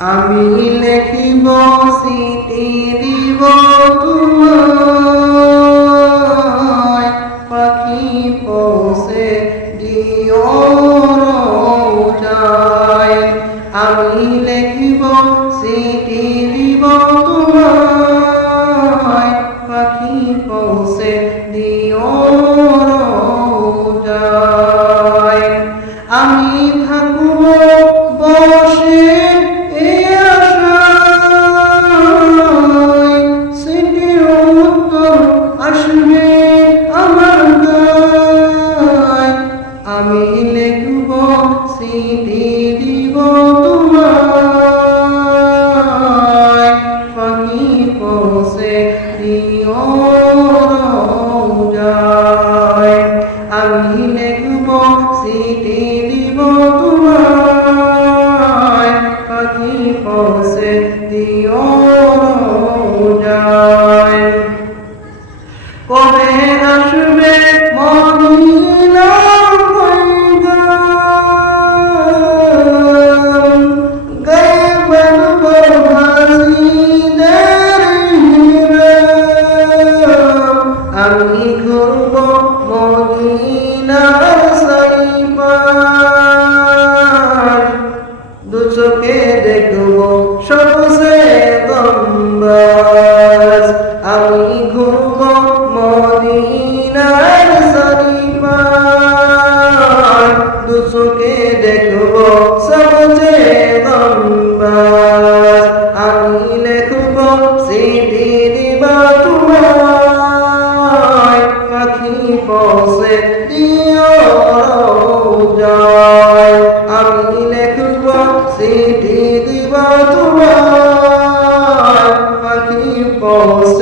আমি লিখিব চিঠি দিব তোমায়, পাখি পৌঁছে দিও রওজায়। আমি লিখিব চিঠি দিব তোমায়, পাখি পৌঁছে দিও রওজায়। আমি থাকব বসে এই আশায়, চিঠির উত্তর আসবে আমার গায়। আমি লিখব চিঠি দিব তোমায়, পাখি পৌঁছে দিও রওজায়। আমি লিখব চিঠি দিব তোমায়, পাখি পৌঁছে দিও রওজায়। কবে আসবে মদিনার পয়গাম, গায়ে বাঁধব হাসিদের হিরাম। আমি ঘুরব মদিনার চারিপাশ, দু চোখে দেখব সবচেয়ে গম্বুজ। আমি ঘুরব মদিনার চারিপাশ, দু চোখে দেখব সবচেয়ে গম্বুজ। আমি লিখব চিঠি দিব তোমায়, পাখি পৌঁছে দিও রওজায়। আমি লিখব চিঠি দিব তোমায়, পাখি পৌঁছে